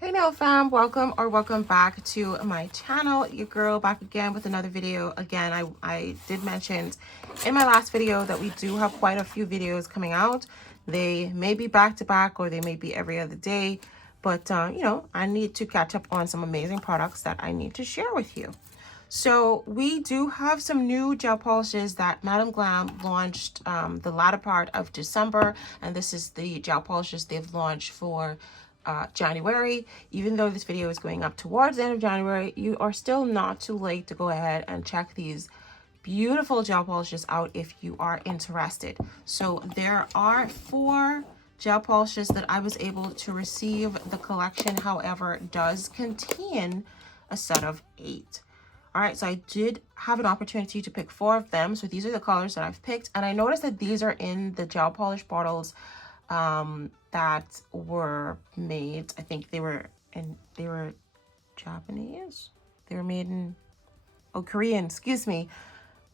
Hey nail fam, welcome back to my channel. Your girl back again with another video. Again, I did mention in my last video that we do have quite a few videos coming out. They may be back to back or they may be every other day, but you know, I need to catch up on some amazing products that I need to share with you. So we do have some new gel polishes that Madam Glam launched the latter part of December, and this is the gel polishes they've launched for January. Even though this video is going up towards the end of January, you are still not too late to go ahead and check these beautiful gel polishes out if you are interested. So there are 4 gel polishes that I was able to receive. The collection, however, does contain a set of 8. All right, so I did have an opportunity to pick 4 of them. So these are the colors that I've picked, and I noticed that these are in the gel polish bottles that were made. I think they were Japanese. They were made in Korean, excuse me,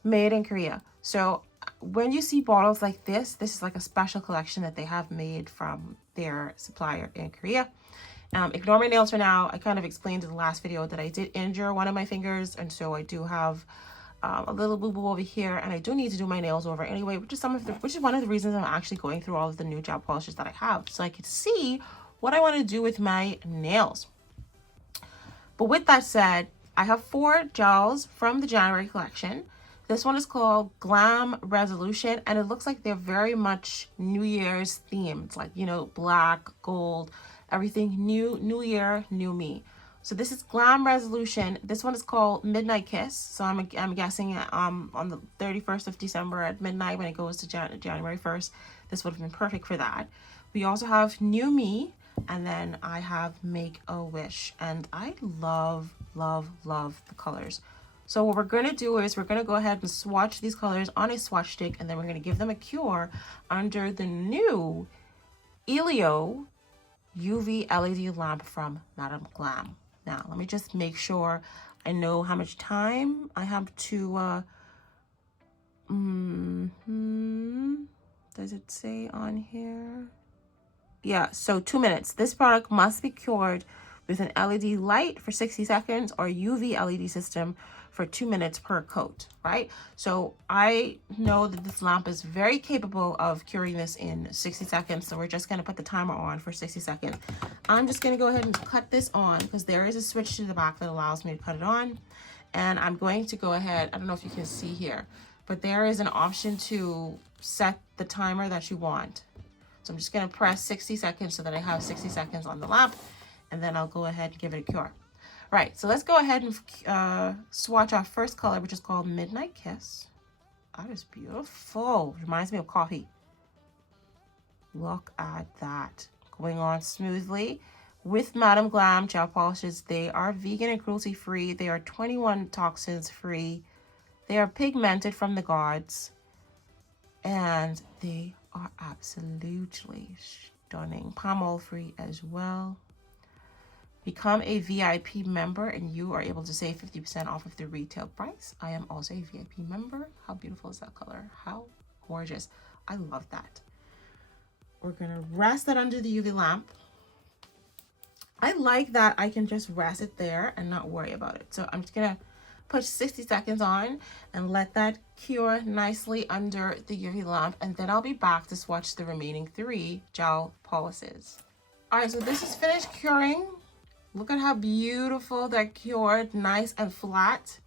made in Korea. So when you see bottles like this is like a special collection that they have made from their supplier in Korea. Ignore my nails for now. I kind of explained in the last video that I did injure one of my fingers, and so I do have a little boo-boo over here, and I do need to do my nails over anyway, which is one of the reasons I'm actually going through all of the new gel polishes that I have, so I could see what I want to do with my nails. But with that said, I have 4 gels from the January collection. This one is called Glam Resolution, and it looks like they're very much New Year's themed, like, you know, black, gold, everything new year, new me. So this is Glam Resolution. This one is called Midnight Kiss. So I'm guessing on the 31st of December at midnight when it goes to January 1st, this would have been perfect for that. We also have New Me, and then I have Make a Wish, and I love the colors. So what we're going to do is we're going to go ahead and swatch these colors on a swatch stick, and then we're going to give them a cure under the new Elio UV LED lamp from Madam Glam. Now, let me just make sure I know how much time I have to, does it say on here? Yeah, so 2 minutes. This product must be cured with an LED light for 60 seconds or UV LED system for 2 minutes per coat, right? So I know that this lamp is very capable of curing this in 60 seconds. So we're just gonna put the timer on for 60 seconds. I'm just gonna go ahead and cut this on because there is a switch to the back that allows me to cut it on. And I'm going to go ahead, I don't know if you can see here, but there is an option to set the timer that you want. So I'm just gonna press 60 seconds so that I have 60 seconds on the lamp, and then I'll go ahead and give it a cure. Right, so let's go ahead and swatch our first color, which is called Midnight Kiss. That is beautiful. Reminds me of coffee. Look at that. Going on smoothly. With Madam Glam gel polishes, they are vegan and cruelty free. They are 21 toxins free. They are pigmented from the gods. And they are absolutely stunning. Palm oil free as well. Become a VIP member and you are able to save 50% off of the retail price. I am also a VIP member. How beautiful is that color? How gorgeous. I love that. We're gonna rest that under the UV lamp. I like that I can just rest it there and not worry about it. So I'm just gonna put 60 seconds on and let that cure nicely under the UV lamp, and then I'll be back to swatch the remaining 3 gel polishes. All right, so this is finished curing. Look at how beautiful that cured, nice and flat,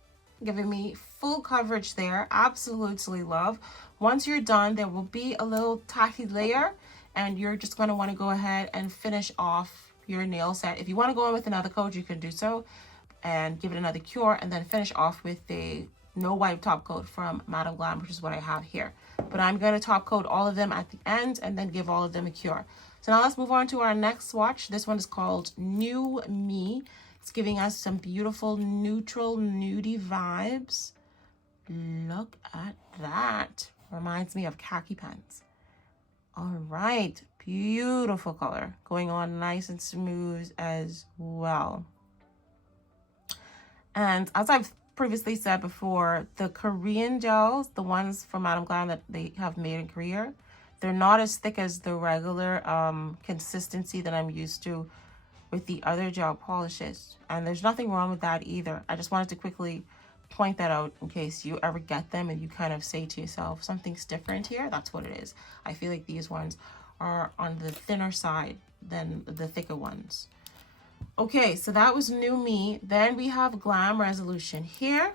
giving me full coverage there. Absolutely love. Once you're done, there will be a little tacky layer, and you're just going to want to go ahead and finish off your nail set. If you want to go in with another coat, you can do so and give it another cure, and then finish off with a no wipe top coat from Madam Glam, which is what I have here. But I'm going to top coat all of them at the end and then give all of them a cure. So now let's move on to our next swatch. This one is called New Me. It's giving us some beautiful neutral nudie vibes. Look at that. Reminds me of khaki pants. All right, beautiful color. Going on nice and smooth as well. And as I've previously said before, the Korean gels, the ones from Madam Glam that they have made in Korea, they're not as thick as the regular consistency that I'm used to with the other gel polishes. And there's nothing wrong with that either. I just wanted to quickly point that out in case you ever get them and you kind of say to yourself, something's different here. That's what it is. I feel like these ones are on the thinner side than the thicker ones. Okay, so that was New Me. Then we have Glam Resolution here.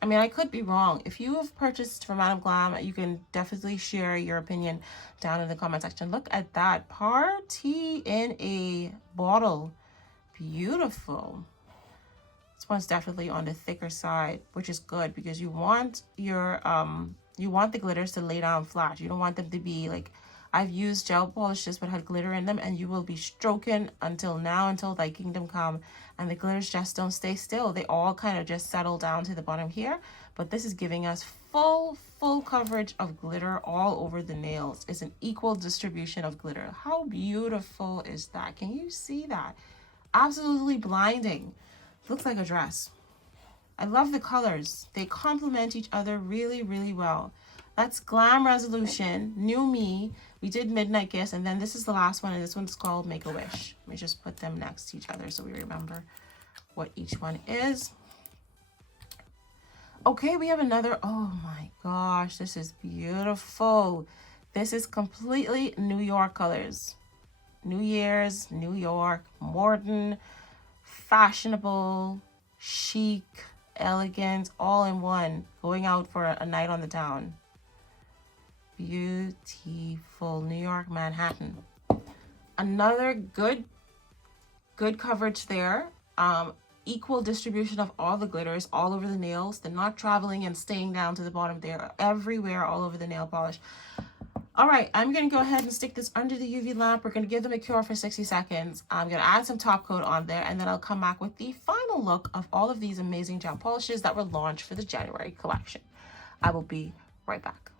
I mean, I could be wrong. If you have purchased from Madam Glam, you can definitely share your opinion down in the comment section. Look at that. Party in a bottle. Beautiful. This one's definitely on the thicker side, which is good because you want your you want the glitters to lay down flat. You don't want them to be like, I've used gel polishes that had glitter in them, and you will be stroking until thy kingdom come, and the glitters just don't stay still. They all kind of just settle down to the bottom here, but this is giving us full coverage of glitter all over the nails. It's an equal distribution of glitter. How beautiful is that? Can you see that? Absolutely blinding. Looks like a dress. I love the colors. They complement each other really well. That's Glam Resolution, New Me. We did Midnight Kiss, and then this is the last one, and this one's called Make a Wish. Let me just put them next to each other so we remember what each one is. Okay, we have another. Oh my gosh, this is beautiful. This is completely New York colors. New Year's, New York, modern, fashionable, chic, elegant, all in one. Going out for a night on the town. Beautiful. New York, Manhattan. Another good coverage there. Equal distribution of all the glitters all over the nails. They're not traveling and staying down to the bottom. They're everywhere all over the nail polish. All right, I'm going to go ahead and stick this under the UV lamp. We're going to give them a cure for 60 seconds. I'm going to add some top coat on there, and then I'll come back with the final look of all of these amazing gel polishes that were launched for the January collection. I will be right back.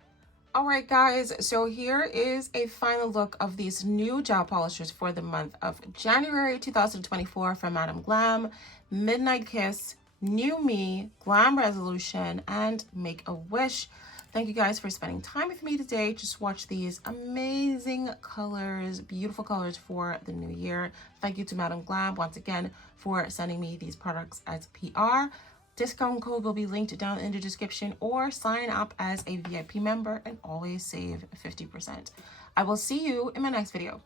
All right, guys, so here is a final look of these new gel polishers for the month of January 2024 from Madam Glam, Midnight Kiss, New Me, Glam Resolution, and Make a Wish. Thank you guys for spending time with me today to swatch these amazing colors, beautiful colors for the new year. Thank you to Madam Glam once again for sending me these products as PR. Discount code will be linked down in the description, or sign up as a VIP member and always save 50%. I will see you in my next video.